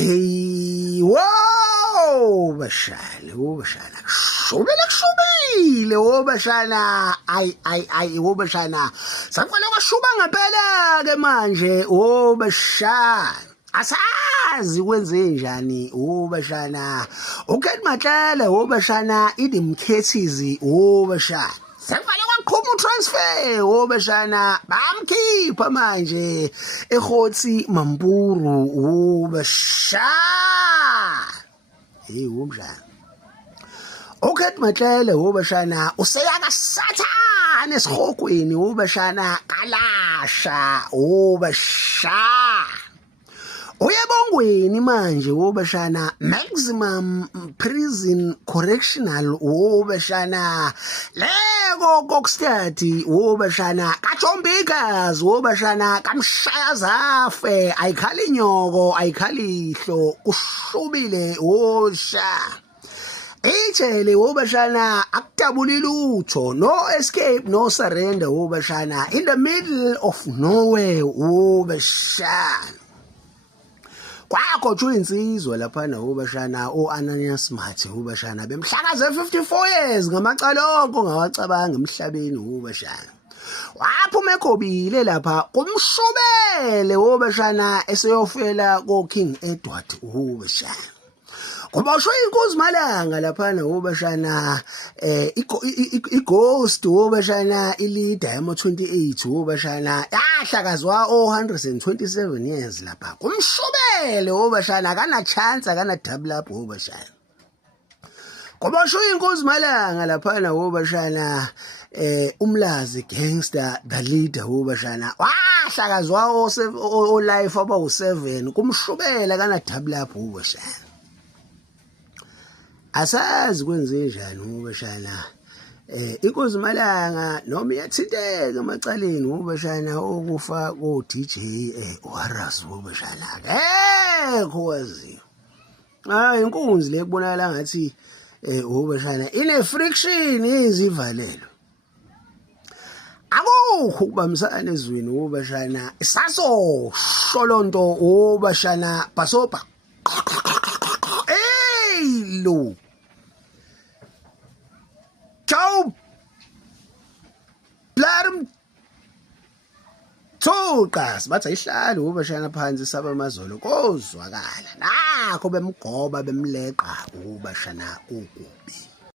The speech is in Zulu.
Hey, wow, bashana, kushubile, bashana, ay, bashana, sakufanele kwashuba ngempela ke manje, bashana, asazi kwenze njani, bashana, uKent Matlala, bashana, idimkhethizi, bashana, sakufanele kwaqhuma utransfer, bashana, bamkhipha manje, eGotsi Mampuru, bashana. Hey, mshana. uKent Matlala bashana useyaka sathane esihogweni bashana kalasha bashana uyebongweni manje bashana maximum prison correctional bashana leko kokustadi bashana kaJombikazi bashana kamshaya zafe ayikhali inyoko ayikhali ihlo kushubile bashana ijele bashana akutabuli lutho no escape no surrender bashana in the middle of nowhere bashana kwakhotshwa insizwa lapha bashana Ananias Mathi bashana bemhlakaze 54 years ngamacala onke ngawacabanga emhlabeni bashana waphuma eGobile lapha kumshubele bashana eseyofela ko King Edward bashana ngoba usho inkosi Malanga lapha bashana ighost bashana ileader yama 28 bashana yahlakazwa 127 years lapha kumshubele bashana kana chance kana double up bashana ngoba usho inkosi Malanga lapha bashana umlazi gangster the leader bashana wahlakazwa o life aba u7 kumshubela kana double up bashana asazi kwenze njani bashana inkosi Malanga noma iyathinteka emacaleni bashana okufa ko DJ Waras bashana akekho waziyo inkunzi lekubonakala ngathi bashana ine friction izivalelo akukho ukubambisana ezweni bashana isaso sholonto bashana basopa lo ciao blarm thoqas bathi ayihlali bashana phansi saba amazolo kozwakala nakho bemgoba bemleqa bashana ukubi